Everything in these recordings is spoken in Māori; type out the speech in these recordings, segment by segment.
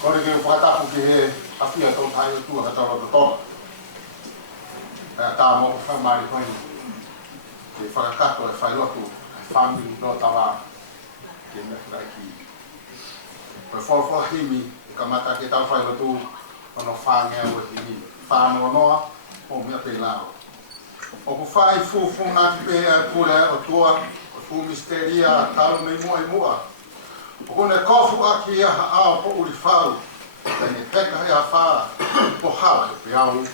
Kore ke whakatapu ki he awhia tau tai o tua katawa to tona. Tā mō whamari koe ke whakakato e whailotu e whamiri no tawa ke mewhura ki. Koe whawhua himi e ka mata ke tau whailotu ono whāngea ua himi. Whānoa noa o mea pe lao. O ku whai fufu nāti pe e pure o tua o fu misteria talo mei mua i mua. O kone kofu aki aha ao po uri whau, tene peka he a whaa, po hawa e pe au.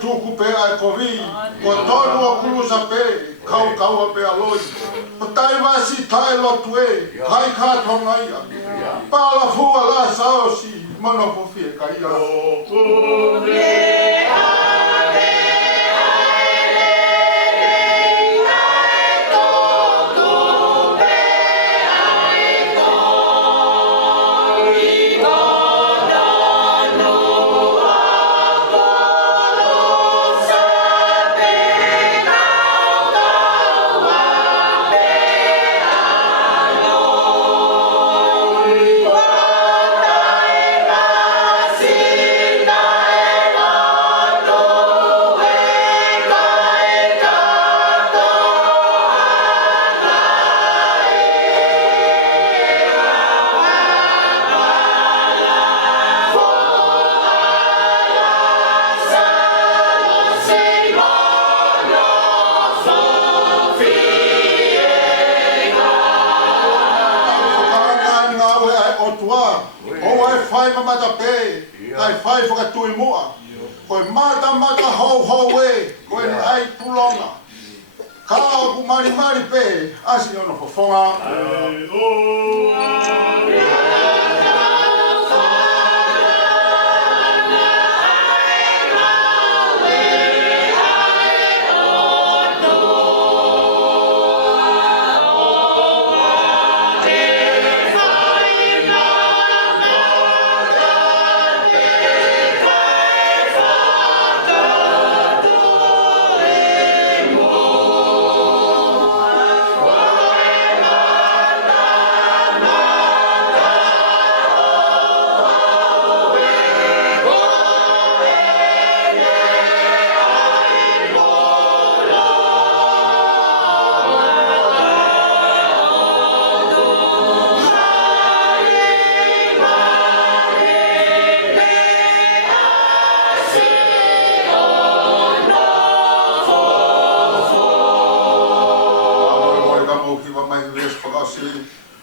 Tuku pe ai kovi, ko tonu o kulusa pe, kau kaua pe aloi. O tai wasi tae lotu e, hai kātonga ia. Pala fua la saosi, mana po fie ka ia. o tua. O ai fai mamata pe. Ai fai whakatui mua. Koe mata hou hou e. Koe ni ai tulonga. Kao ku mari pe. Asi ono fofonga.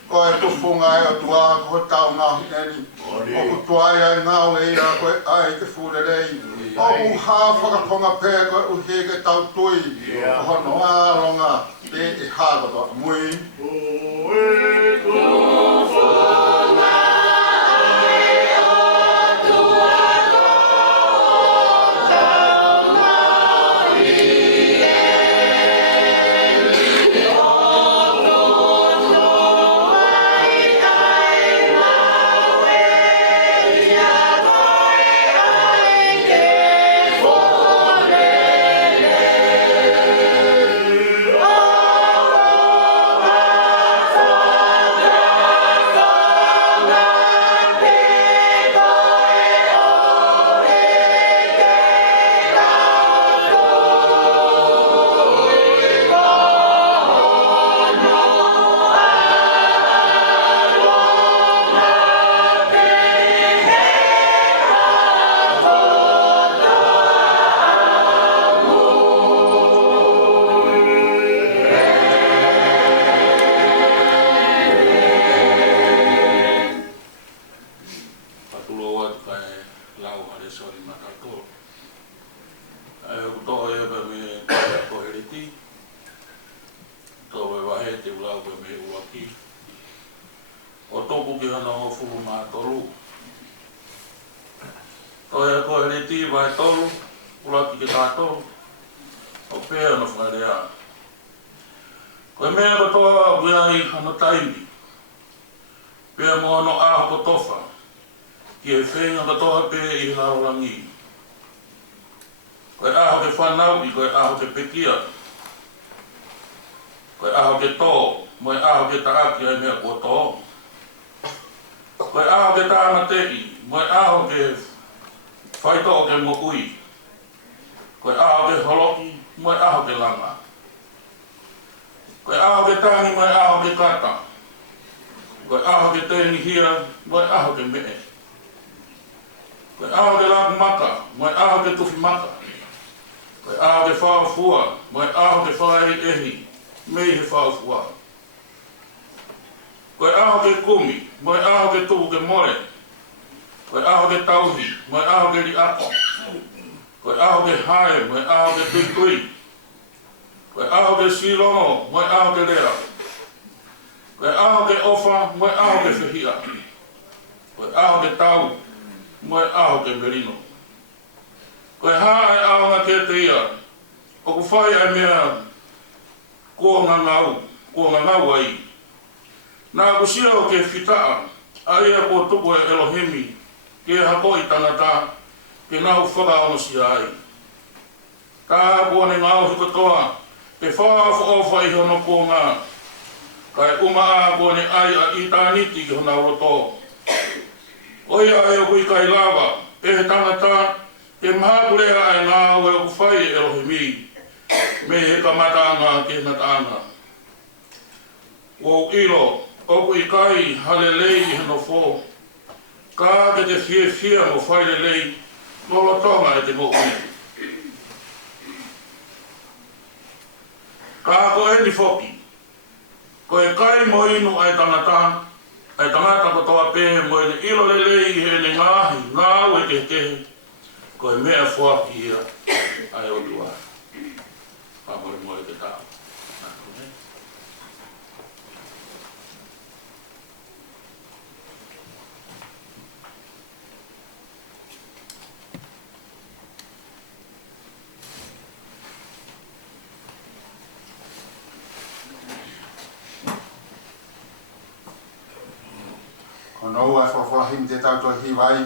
Koe tufunga e o tua, koe tau ngā hineni. O ku tuai ai ngau e ia, koe ai ke furerei. O ku hā whakaponga pē, koe uhe ke tau tui. O hono āronga, te e hākoto mui. O toku ki hana o furu mā toru. Toi e koe re ti vai toru, uraki ke tātou, o pēa no whare a. Koe mea katoa wea i hana taimi, pēa mo ano aho ko tofa, ki e whenga katoa pē i laurangi. Koe aho ke whanau i koe aho ke pekia, koe aho ke tō, moe aho ke taaki ai mea kua tō. Koe aho ke tāna teki, moe aho ke whaito o ke mokui. Koe aho ke holoki, moe aho ke langa. Koe aho ke tangi, moe aho ke kata. Koe aho ke tēni hia, moe aho ke mee. Koe aho ke laku maka, moe aho ke tuwhi maka. Koe aho ke whaafua, moe aho ke whae ehi, mei he whaafua. Koe aho ke kumi, moe aho ke tuku ke more. Koe aho ke tauhi, moe aho ke riako. Koe aho ke hae, moe aho ke tuikui. Koe aho ke silono, moe aho ke rea. Koe aho ke ofa, moe aho ke whihia. Koe aho ke tau, moe aho ke merino. Koe hae aonga ke te ia, o ku whai ai mea kua ngangau ai. Nā kusia o ke whitaa, a ia kua tuku e Elohimi, ke hako i tangata, ke nau whakaono si ai. Ka kua ne ngau hikotoa, ke whaafo ofa i hono kua ngā, kai uma a kua ne ai a i tāniti ki hona uroto. Oia e o kui kai lava, e he tangata, ke mahakurea ai ngā ue o kuwhai e Elohimi, me he kamataanga ke nataanga. O ilo, o kui kai halelei i hano fō, ka ke te whia mo whai lelei, lolotonga e te mo ui. Ka ko e ni whoki, ko e kai mo inu ai tangata, Ai tangata ko toa pe mo i ilo le lei he le ngahi, ngau e ke ko e mea fuaki ia ai o tua. Pamore mo e ke tau. Kono ua e whawhalahin te tau toi hiwai,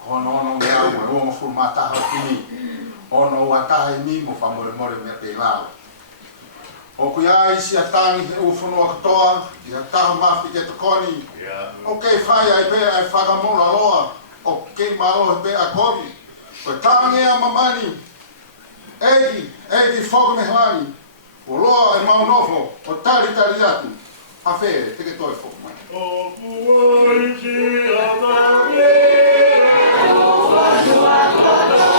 kono ono mea ua e onga fulu mataha o kini, ono ua taha ni mo whamore more mea te lao. O kui a isi a tangi he uwhanua katoa, i a taha mafi ke tokoni, o kei whai ai pēr ai whakamora loa, o kei maro he pēr a kovi, o tangi a mamani, eiki whakamehlani, o loa e maunofo, o tari atu, a where, te ke toi whakamai. O puaiti a tangi, o whanua katoa.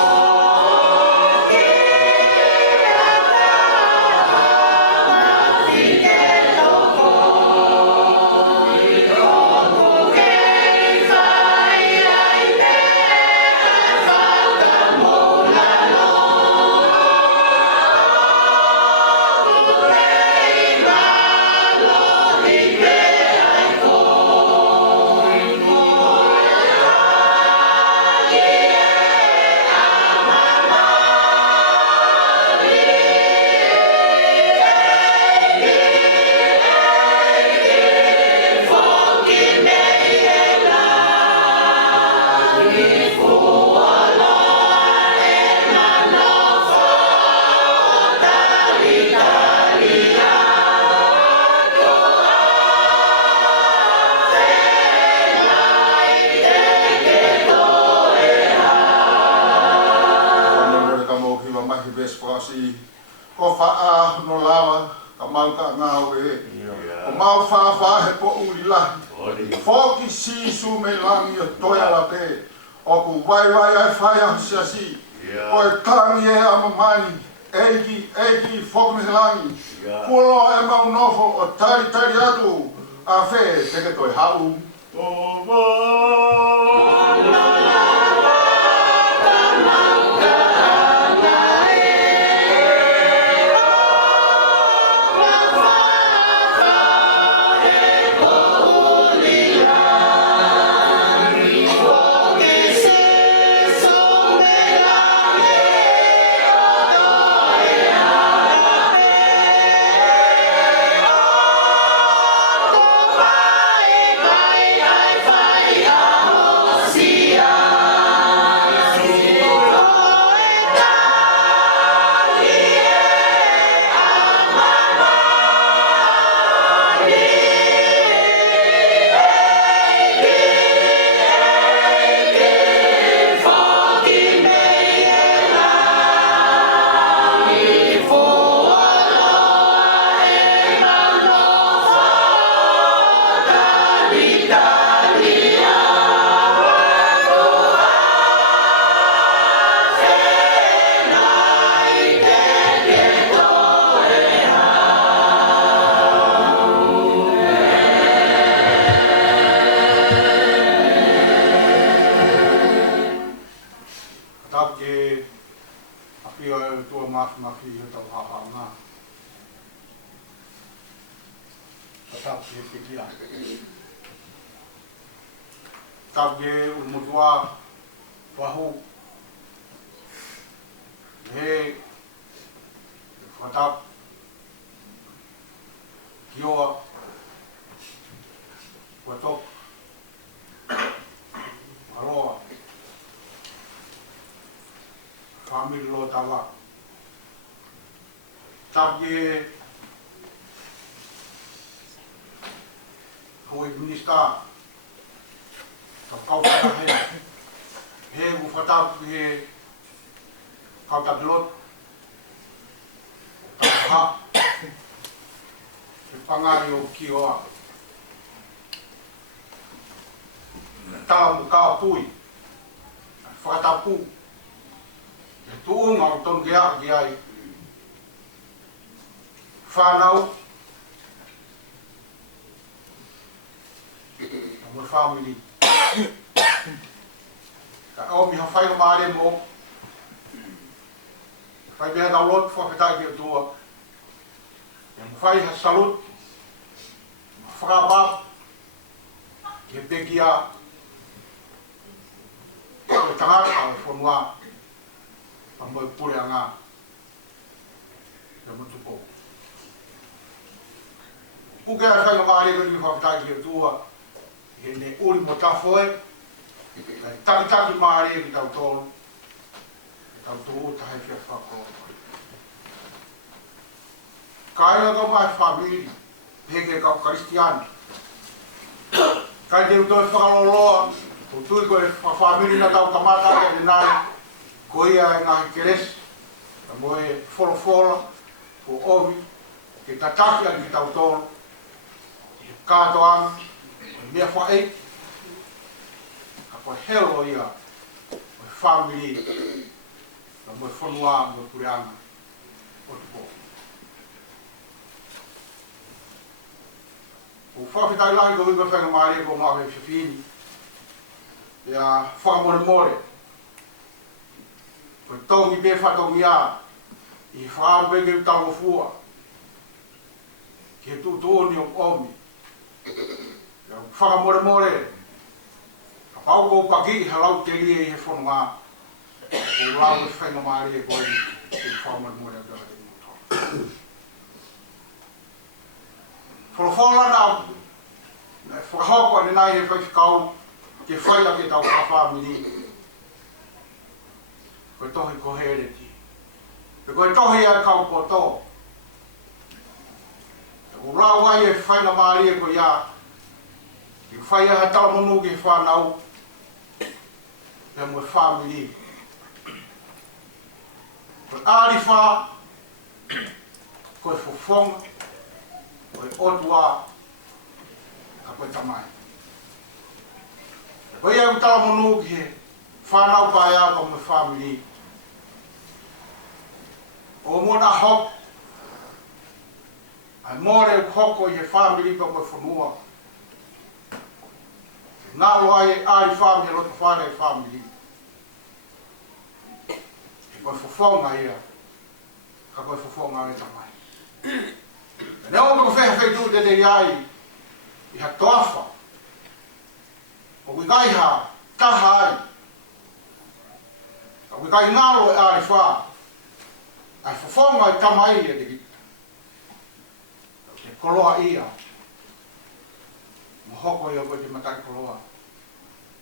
Ko wha no lawa, ka mau ka ngau e. Ko mau wha he po uri lahi. Whoki si su me langi o toia la pe. O ku wai ai whai sia si. Ko e tangi e amamani. Eiki whoki me langi. Kulo e mau nofo o tari atu. A whe teke toi hau. Kapge umutua wahu he fatap kioa watok aroa family lo tawa kapge hoi minister kau kata he ufata he kau tak lot tak pangario kioa ta pui fata pu tu ngau ton gia fanau mo family ka o mi ha fai ma le mo fai be da lot fo ka ki tua mo fai ha salut fra ba ke begia ko tanga ka fo noa pa mo pure anga ya mo tupo puke a fai ma le ko ni fo ka ki tua e ne uri mo ta foi taki maare ki tau tōru, ki tau tōru ta hei whia whakoro. Kaila ka mai whamiri, heke kau Kristiani. Kai te utoi whakaloloa, o tui koe whamiri na tau tamata ke te nai, ko ia e ngahi keresi, ka moe wholofola, ko ovi, ke tataki an ki tau tōru, ki kātoanga, mea whaei, ko helo ia o family na mo fonua mo kurianga o tupo o fa fitai lai ko vinga fenga mari ko ma he fini ya fa mo more ko tongi be fa tongi a I fa be ke tau fua ke tu ni o omi ya fa mo more Pau ko pagi halau te ri e fonga o lau e whainga maari e koi e whaumar mo rea gara e motor. Wholofola na whakahoko ane nai e whaikau ke whaia ke tau whawhamiri. Koe tohi ko hereti. Pe koe tohi a kau poto. O lau ai e whainga maari e koi a ke whaia ha tau monu ke whanau e mo family. Ko arifa, ko fofonga, ko otua, ka koe tamai. Ko ia utala monu ki he whanau pai a ko mo family. O mona hok, ai more hoko i he family ko mo whanua. Ngā loa e arifa me loto whare e family. Koe fofonga ia, ka koe fofonga e tamai. E neo ko wheha whetu te te iai, I ha toafa, o wikai ha, taha ai, o wikai ngalo e arifa, ai fofonga e tamai e te kita. Te koloa ia, mo hoko ia koe te matai koloa,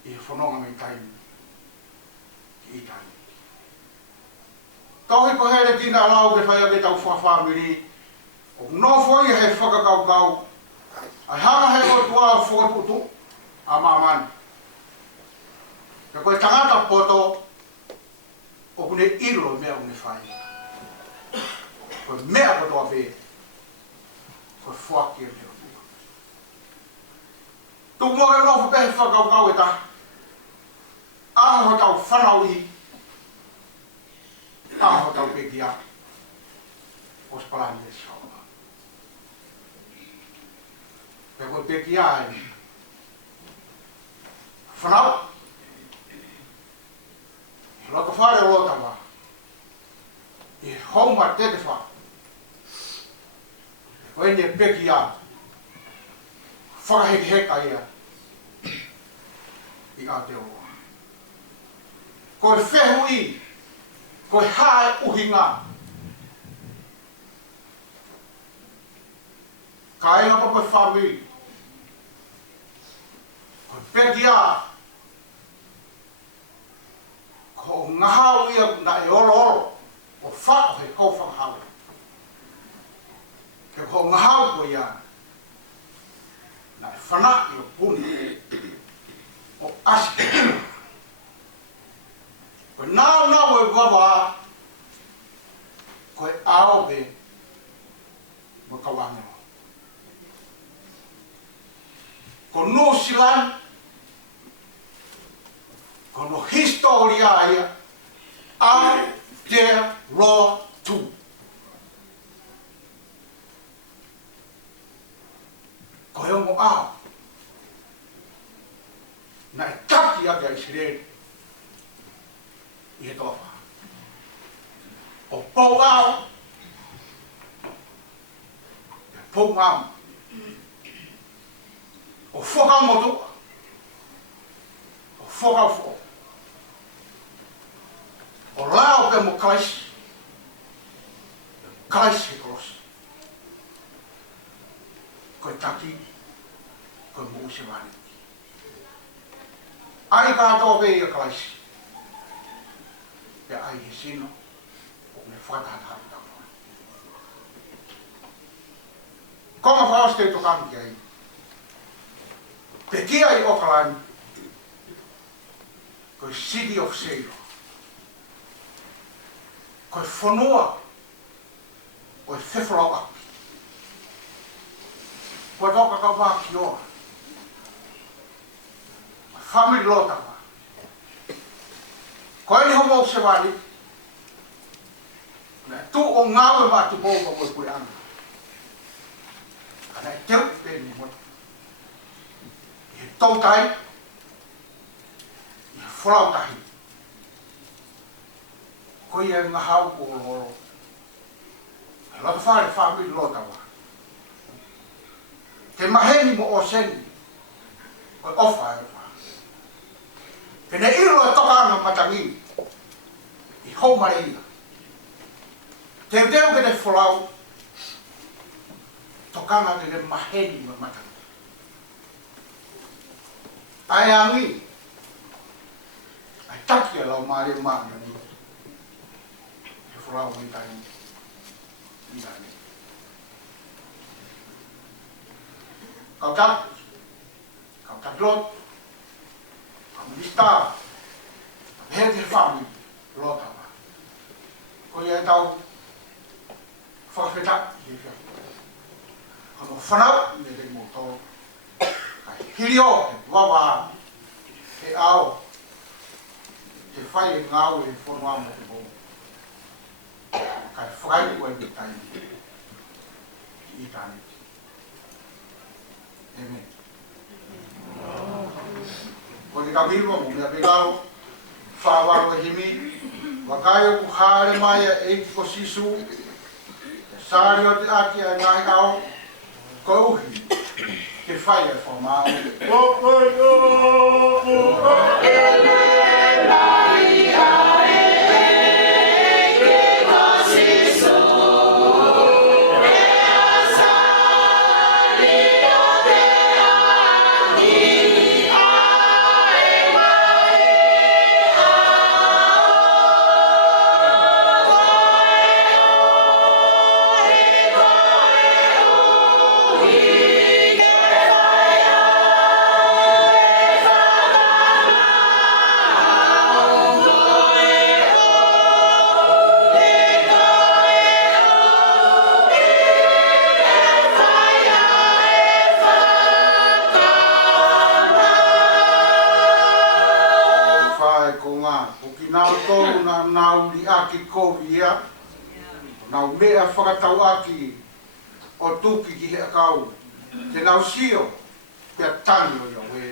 I he whanonga me taimi, ki I taimi. Tau he ko here tina lau ke whaia ke tau whawhamiri. O no foi he whakakau, ai hanga he o tua whakatutu, a mamani. Ke koe tangata poto, o kune ilo mea une whaia. Koe mea kotoa pe, koe whaki e mea tua. Tuk moke nofu pehe whakakau e ta, aho tau whanau I, aho tau pekia, os palani e saua. Pe koe pekia e, whanau, I loto whare o lotawa, I hauma tete wha. Pe koe ne pekia, whakaheki heka ia, I Aotearoa. Koe whehu I, koe hae uhinga. Ka inga pa koe whamiri. Koe pekia. Ko ngahau ia na e oro oro. O whako he kou whakahau. Ke ko ngahau ko ia. Na e whana I o puni. O asi. Koe nāu nāu e wawa, koe aope mo kawange. Ko New Zealand, ko no historia ia, Aotearoa tu. Koe ongo ao. mahi ake ai sire. I he tofa. O pou au. E pou ngam. O whoka motu. O whoka who. O lao ke mo kaisi. Kaisi he kolosi. Koe taki. Koe mo use wani. Ai kātoa vei a kaisi. Pea ai he sino. O me whakatahata tāpua. Konga whaoste to kanki ai. Pe kia i Okalani. Koe City of Sail. Koe whanua. Koe whewharau api. Koe toka ka wā ki oa. Koe family lota wā. Koe ni homo se wāni. Nā tū o ngāwe mā tu pōka koe koe anga. Ana e teu pēni motu. I he tautai. I he wharautahi. Koe e ngā hau o loro. E lota whare family lota wā. Te maheni mo o seni. Koe ofa e wā. Pene ilo e toka anga matangi. I haumare ia. Teu teu ke te wholau. Tokanga ke te maheni mo matangi. Ai angi. Ai taki e lau maare maana ni. Te wholau mo i tai. I tai. Kau tak. Kau tak lot. Mista, he te whami, lota wā. Ko ia e tau, whawhetak i e whia. Kano whanau, i e rei mō tō. Kai hirio, he wawa, he ao, he whai e ngāu e whanua mō te mō. Kai whai ua i tai, i tāne. Amen. Ko te kawirua mo mea pegaro, whāwaro e himi, wakai o kuhare mai e ko sisu, e sāri o te aki a ngahi ao, ko uhi, ke whai e whamau. Nau li aki kovi ia, nau mea whakatau aki o tuki ki he akau, te nau sio, pia tani o ia we.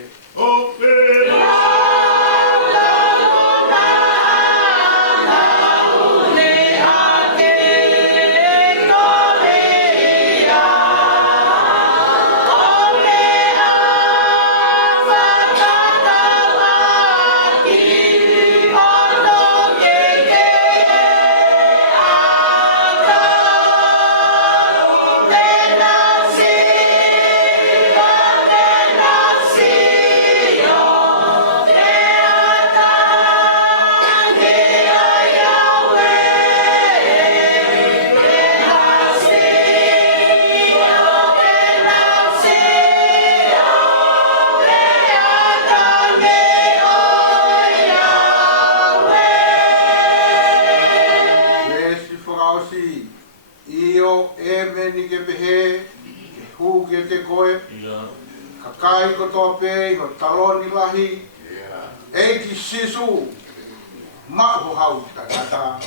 Kakai ko tope, ko taloni lahi, eiki sisu, mahu hau tatata.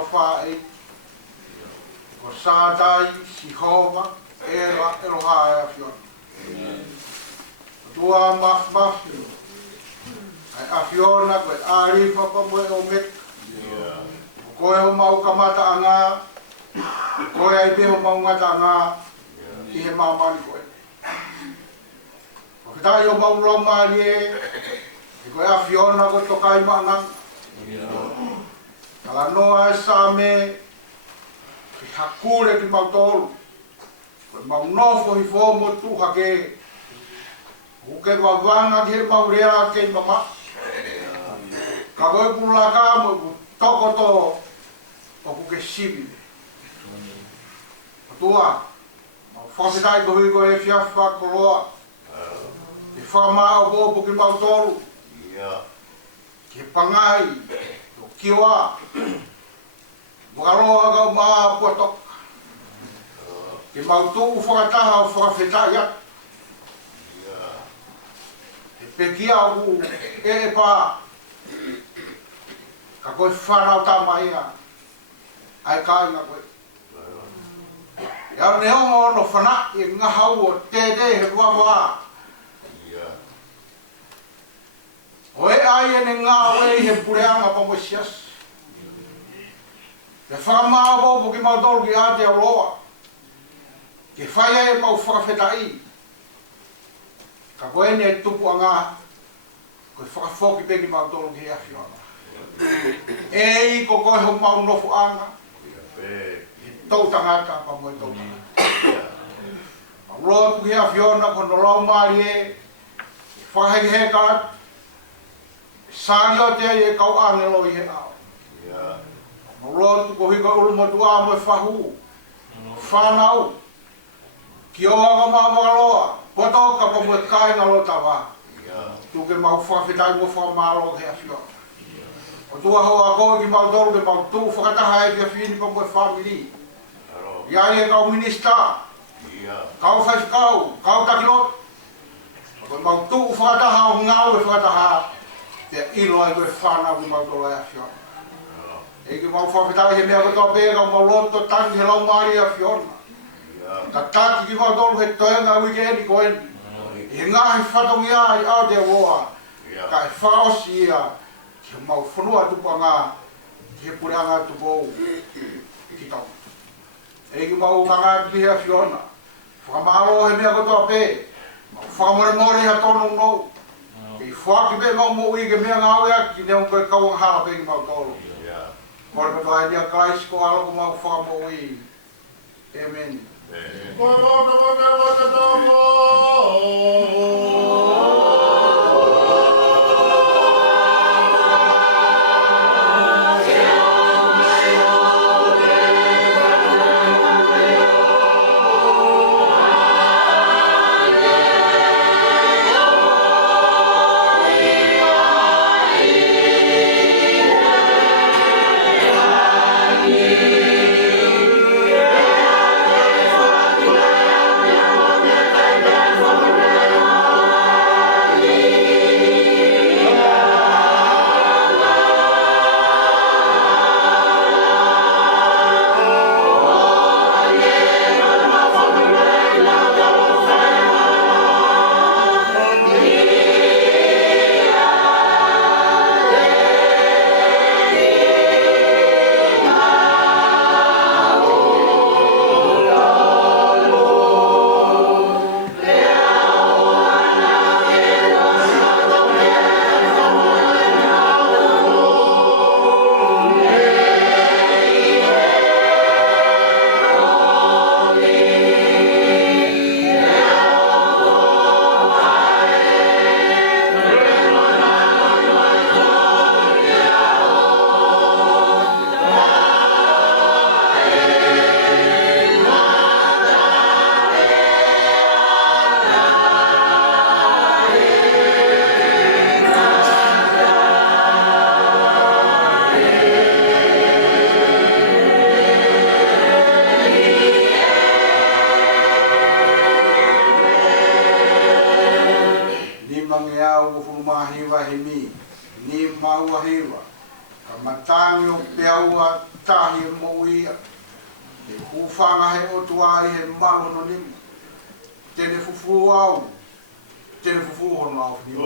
whawha e. Ko sātai, si homa, eroha e a whiona. Tua mafi. Ai a whiona koe āri whapa moe o meka. Koe ho mau kamata anga, koe ai peho mau ngata anga, i he mamani koe. Whakitai o mau rau maari e koe a whiona koe tokai maangang. Kala noa e sa me, ki hakure ki mau tolu. Koe mau nofo hi fōmo tuha ke, uke wawanga ki he mau rea ke mama. Ka koe pulaka mo toko to, o kuke sibi. Tua, whakasitai ko hui ko e whiawha koloa. E whamaa o bōpu ki mau tolu. Ke pangai, o kiwa. Wakaroa kau maa puatok. Ke mau tuu whakataha o whakawhetai at. E pekia o e pā. Ka koe whanau tamaia. Ai kai ngā koe. Ia ne hongo no whana i ngā hau o tētē he wawa. O e ai ene ngā wei he pureanga pa mo sias. Ke whakamā bopo ki mau tolu ki ate au loa. Ke whaia e mau whakawhetai. Ka koe ne tupu a ngā. Koe whakafoki pe ki mau tolu ki hea whiona. E i ko koe ho mau nofu anga. Tau tangata pa moe tau tangata. Roa tu hea whiona ko no lau maari e. Whakahi he kat. Sāri o te e kau angelo i he ao. Roa tu ko hika ulu motu a moe whahu. Whanau. Ki o aga maa wakaloa. Potoka pa moe kai ngalo tawa. Tu ke mau whakawhetai mo whakamalo hea whiona. O tua hoa koe ki mau tolu ke mau tu whakataha e kia whini pa moe whamiri. Ia e kau minista. Kau whaifkau, kau takilot. O koe mau tu whakataha o ngau e whakataha. Te ilo ai koe whanau ki mau tolu e a whiona. E ki mau whawhetai he mea katoa pēra o mau loto tangi he lau maari a whiona. Ka taki ki mau tolu he toenga wikendi koendi. E ngahi whatongi a i au te woa. Ka e whaosi ia. Ke mau whanua tupanga, ke pureanga tupou, ki tau. E ki mau kanga ki hea whiona. Whakamaro he mea katoa pē. Whakamore more ha tonu nou. Ke whaki pē mau mo ui ke mea ngāwea ki neon koe kauang hala pē ki mau tolu. Kore katoa e nia Christ ko alo ko mau whakamo ui. Amen. Koe mōka mōka waka tōmo. tahi e mouia. E hufanga he o tuai he malo no nimi. Tene fufu au. Tene fufu hono au ni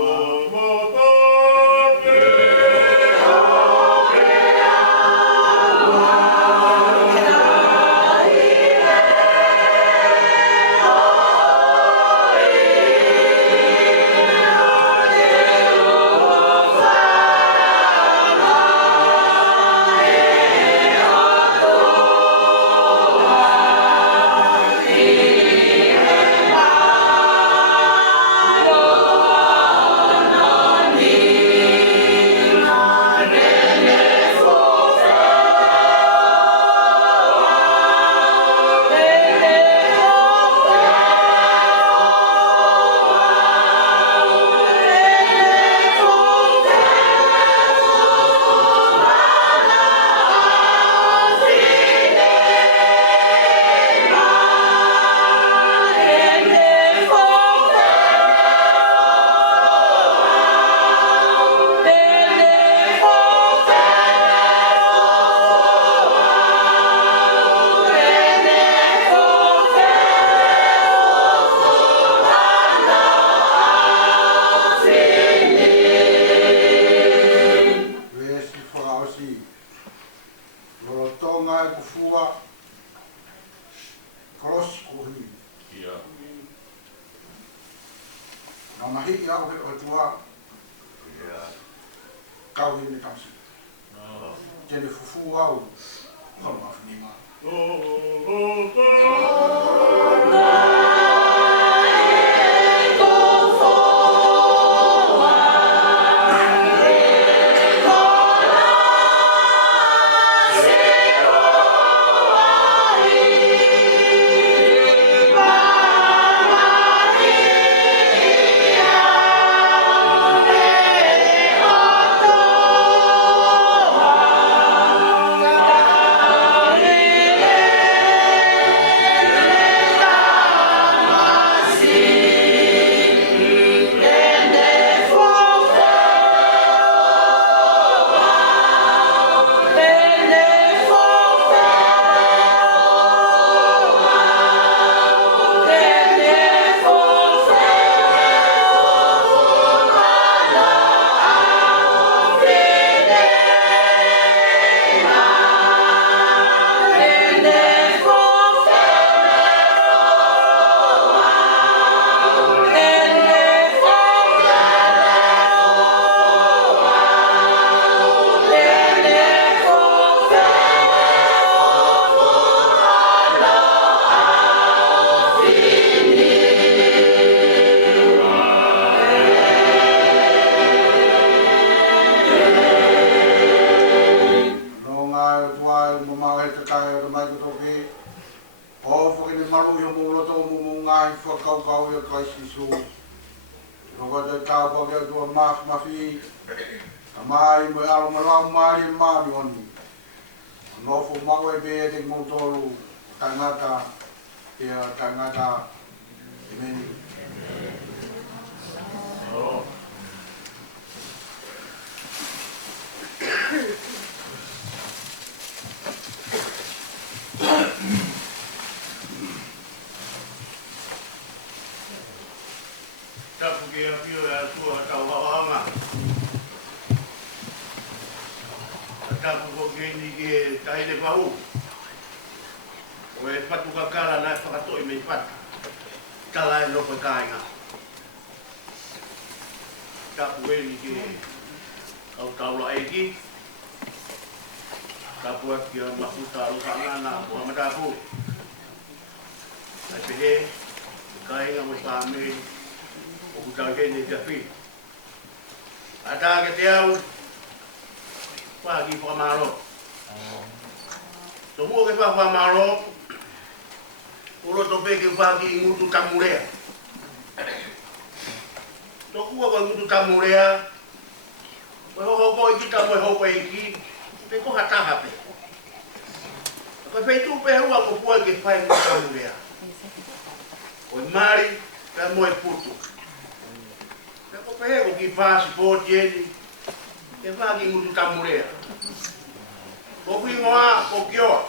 Kofingoa o kioa.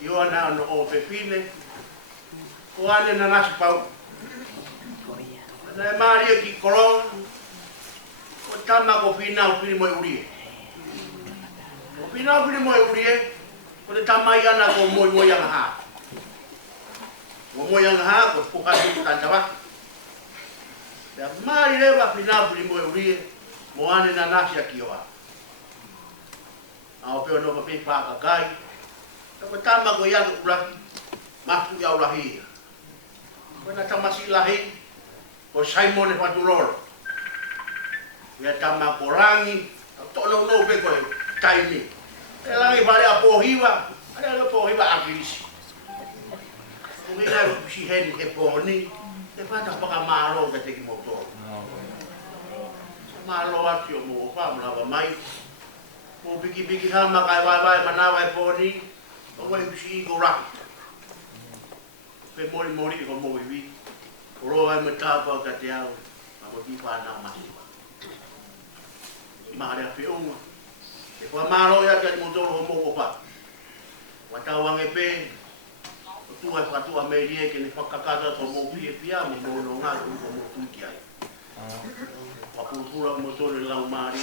Kioa na no o pepine. O ane na nasi pau. Na maria ki korona. O tama ko fina o fini mo urie. O fina o fini mo urie. Ko te tama iana ko mo yang ha. Mo yang ha ko puka di kantawa. Ya mari lewa fina o fini mo urie. Mo ane na nasi kioa. Au pe no pe pa ka kai. Ko tama ko ya urahi. Mafu ya urahi. Ko na tama si lahi. Ko Simon e Patuloro. Ya tama korangi. To no pe ko taimi. E langi pare a pohiwa. Ada lo pohiwa akilisi. Ko ina si hen e poni. E fata pa ka maro ka te ki motor. Malo ati o mo pa mala mai. Mo bigi sama kai vai manawa e poni. O mo si go ra. Pe mori ko mo vi. Oro ai metapa ka te au. Mo ki pa na mai. Mare a peunga. E kua maro ia te motoro mo ko pa. Wa tawang e pe. Tu ai fatu a merie ke ne fakakata to mo pia mo no nga ko mo tuki ai. Wa pura motoro la mari.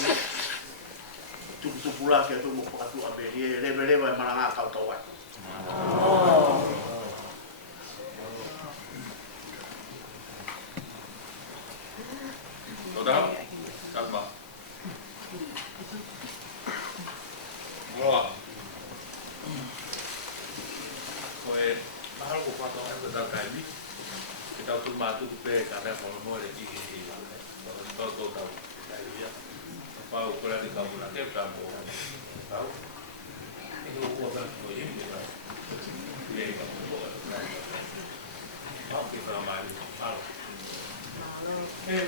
Tu pura ke to mo fatu a merie leve maranga ka to wa. Toda? Kalma. Roa. Koe mahal ko pa tong ando dal kai bi. Kita tu matu tu pe kana ko mo le ki ki. Ba to ta kai ya. Pa ko la ni ka mo na ke ka mo. Tau. Ini ko ba ko yi ni ba. Ye ka mo. Pa ki pa ma ni. Pa. Eh,